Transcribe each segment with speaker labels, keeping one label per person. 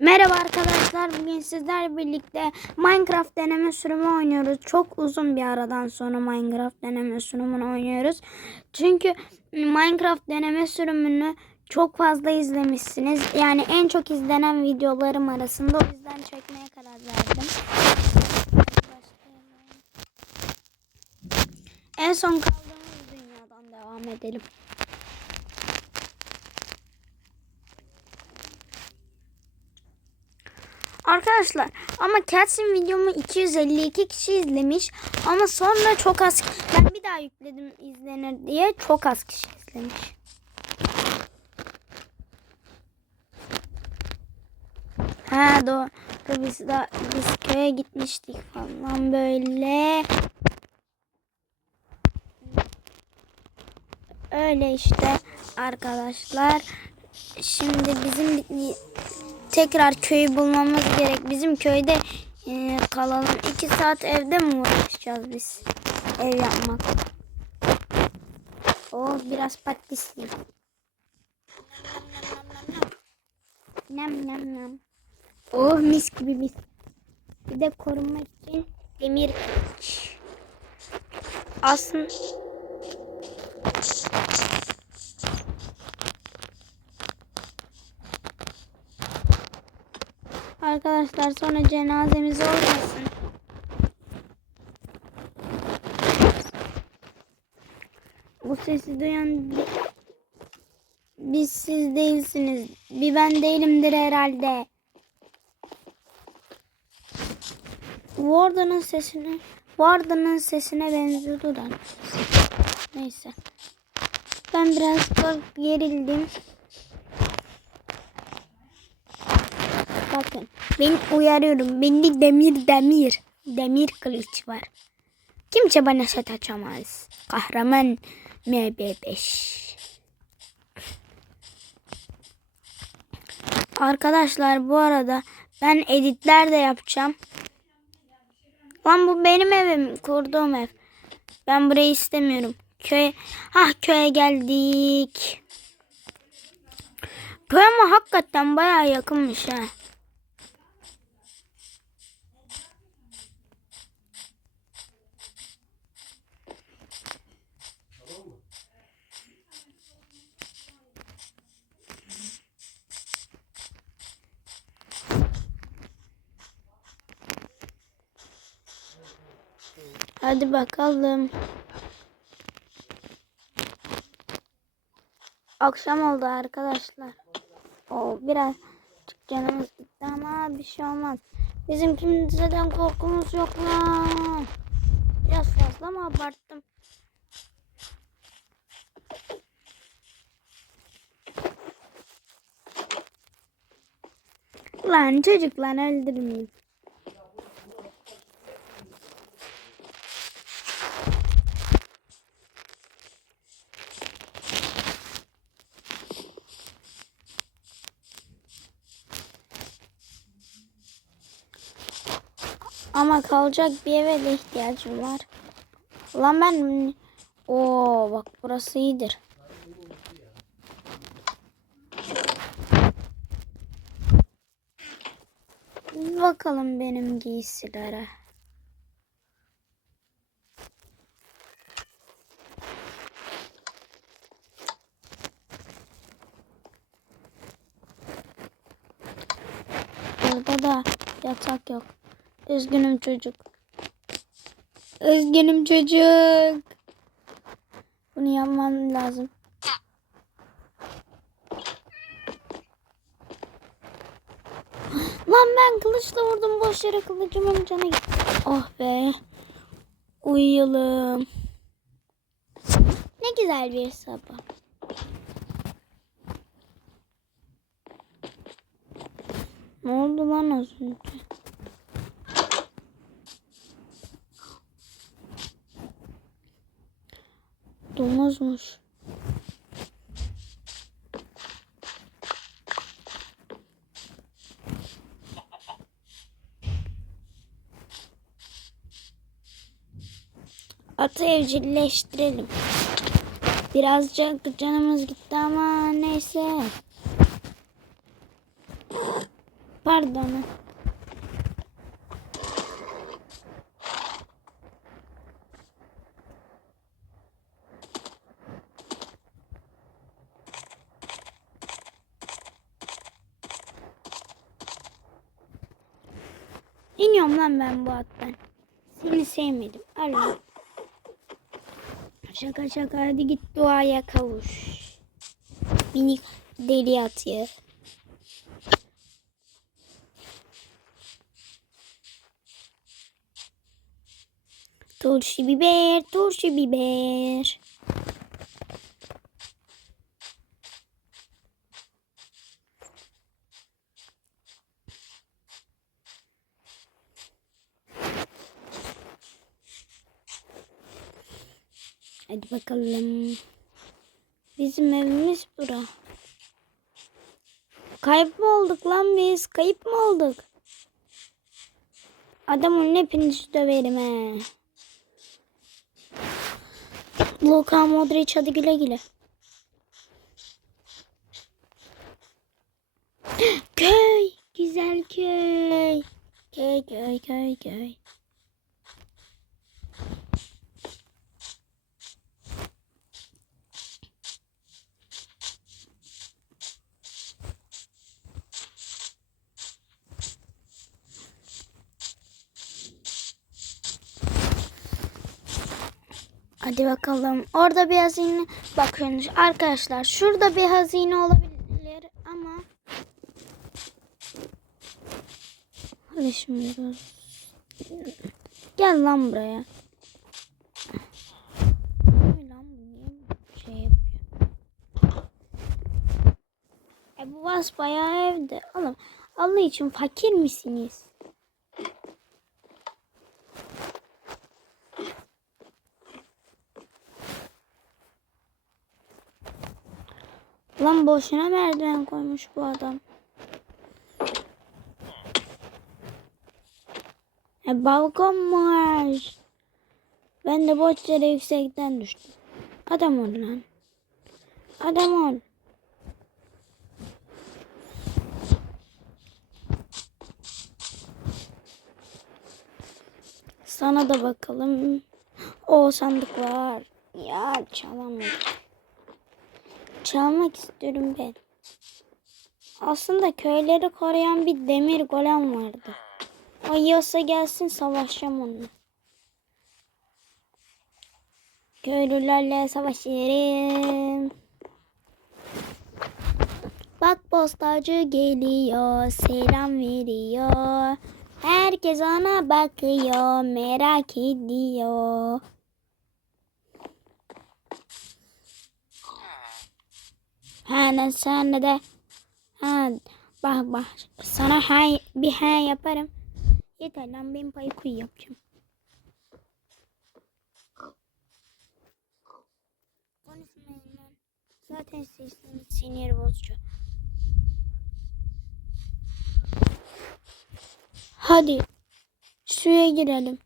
Speaker 1: Merhaba arkadaşlar. Bugün sizlerle birlikte Minecraft deneme sürümü oynuyoruz. Çok uzun bir aradan sonra Minecraft deneme sürümünü oynuyoruz. Çünkü Minecraft deneme sürümünü çok fazla izlemişsiniz. Yani en çok izlenen videolarım arasında o yüzden çekmeye karar verdim. En son kaldığımız dünyadan devam edelim. Arkadaşlar ama Cats'in videomu 252 kişi izlemiş ama sonra çok az ben bir daha yükledim izlenir diye çok az kişi izlemiş. Ha doğru biz de biz köye gitmiştik falan böyle. Öyle işte arkadaşlar. Şimdi bizim tekrar köyü bulmamız gerek. Bizim köyde e, kalalım. iki saat evde mi uğraşacağız biz? Ev yapmak. Oh biraz patatesliyim. Nem nem nem. Oh mis gibi mis. Bir de korunmak için demir kılıç. Aslında Arkadaşlar sonra cenazemiz olmasın. Bu sesi duyan bi- biz siz değilsiniz. Bir ben değilimdir herhalde. Warden'ın sesine Warden'ın sesine benziyordu da. Neyse. Ben biraz gerildim. Bakın ben uyarıyorum. Bende demir demir. Demir kılıç var. Kimse bana set açamaz. Kahraman MB5. Arkadaşlar bu arada ben editler de yapacağım. Lan bu benim evim. Kurduğum ev. Ben burayı istemiyorum. Köye, ah köye geldik. Köy ama hakikaten bayağı yakınmış ha. Hadi bakalım. Akşam oldu arkadaşlar. O biraz canımız gitti ama bir şey olmaz. Bizim kimseden korkumuz yok lan. Biraz fazla mı abarttım? Lan çocuk lan öldürmeyin. Ama kalacak bir eve de ihtiyacım var. Lan ben... Oo bak burası iyidir. Bakalım benim giysilere. Burada da yatak yok. Üzgünüm çocuk. Üzgünüm çocuk. Bunu yapmam lazım. Lan ben kılıçla vurdum boş yere kılıcımın canı gitti. Oh be. Uyuyalım. Ne güzel bir sabah. Ne oldu lan az önce? Domuzmuş. Atı evcilleştirelim. Birazcık canımız gitti ama neyse. Pardon. Ben bu attan. Seni sevmedim. Allah. Şaka şaka hadi git duaya kavuş. Minik deli at ya. Turşu biber, turşu biber. Hadi bakalım. Bizim evimiz bura. Kayıp mı olduk lan biz? Kayıp mı olduk? Adamın hepinizi döverim he. Luka Modric hadi güle güle. Köy. Güzel köy. Köy köy köy köy. Hadi bakalım. Orada bir hazine bakıyorsunuz. Arkadaşlar şurada bir hazine olabilir ama Hadi şimdi Gel lan buraya. Şey? E bu bas bayağı evde. Oğlum Allah için fakir misiniz? Lan boşuna merdiven koymuş bu adam. E, balkon var? Ben de boş yere yüksekten düştüm. Adam ol lan. Adam ol. Sana da bakalım. O sandık var. Ya çalamadım. Çalmak istiyorum ben. Aslında köyleri koruyan bir demir golem vardı. O yiyorsa gelsin savaşacağım onunla. Köylülerle savaşırım. Bak postacı geliyor, selam veriyor. Herkes ona bakıyor, merak ediyor. Ha ne sen de ha bak bak sana ha bir ha yaparım. Yeter lan ben payı kuyu yapacağım. Konuşmayın lan. Zaten sesiniz sinir bozucu. Hadi suya girelim.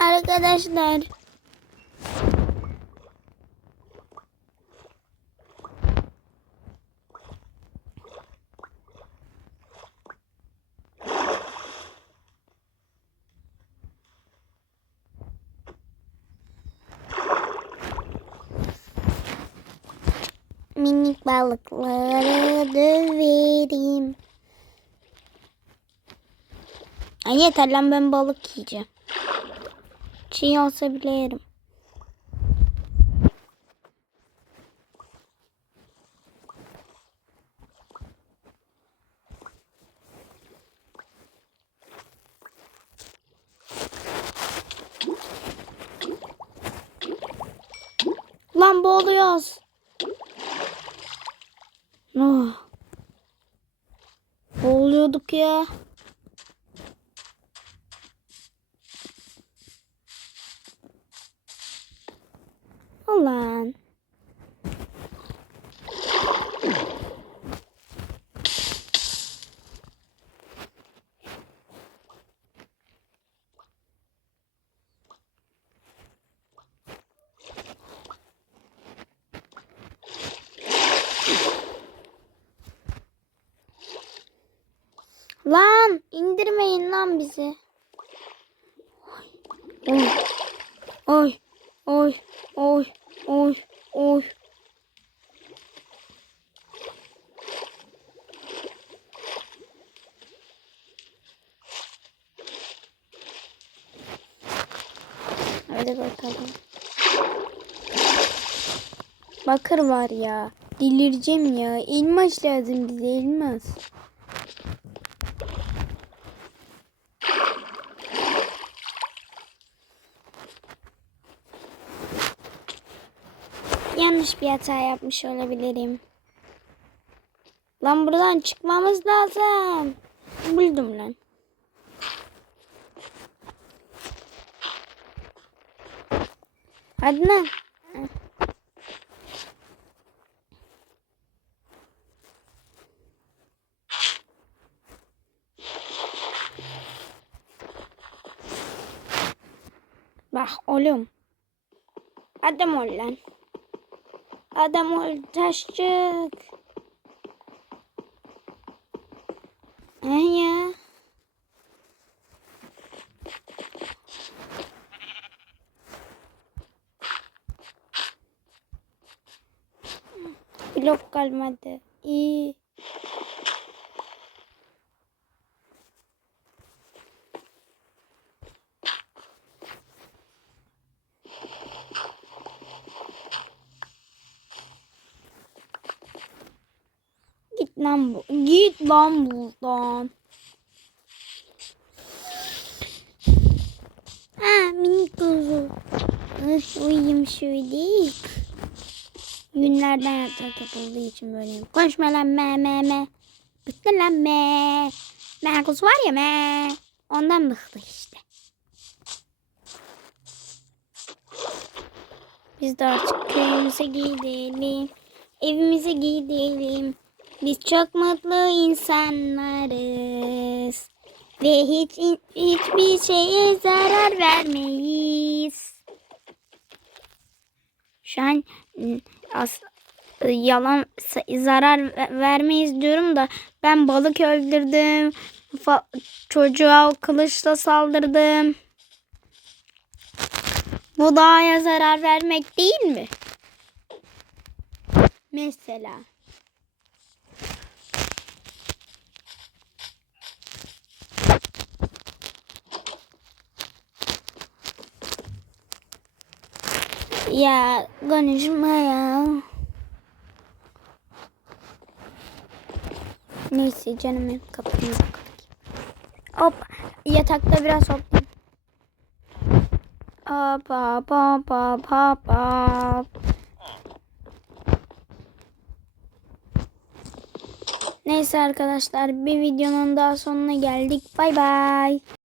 Speaker 1: Arkadaşlar minik balıkları döverim. Ay yeter lan ben balık yiyeceğim. Çiğ olsa bile yerim. Lan boğuluyoruz. Ya. Lan indirmeyin lan bizi. Oy. Oy. Oy. Oy. Oy. Oy. Hadi bakalım. Bakır var ya. Delireceğim ya. Elmas lazım bize elmas. Yanlış bir hata yapmış olabilirim. Lan buradan çıkmamız lazım. Buldum lan. Hadi lan. Bak oğlum. Adam ol lan. Adam ol taşçık. He ya. Blok kalmadı. İyi. Lan bu. Git lan buradan. Ha minik kuzu. Öf uyuyayım şöyle. Günlerden yatak yapıldığı için böyleyim. Konuşma lan me me me. Bıktı lan me. Me kuzu var ya me. Ondan bıktık işte. Biz de artık köyümüze gidelim. Evimize gidelim. Biz çok mutlu insanlarız. Ve hiç hiçbir şeye zarar vermeyiz. Şu an ıı, as, ıı, yalan zarar ve- vermeyiz diyorum da ben balık öldürdüm. Çocuğa kılıçla saldırdım. Bu doğaya zarar vermek değil mi? Mesela. Ya konuşma ya. Neyse canım hep kapıyı Hop yatakta biraz hoplayayım. Hop hop hop hop hop hop. Neyse arkadaşlar bir videonun daha sonuna geldik. Bay bay.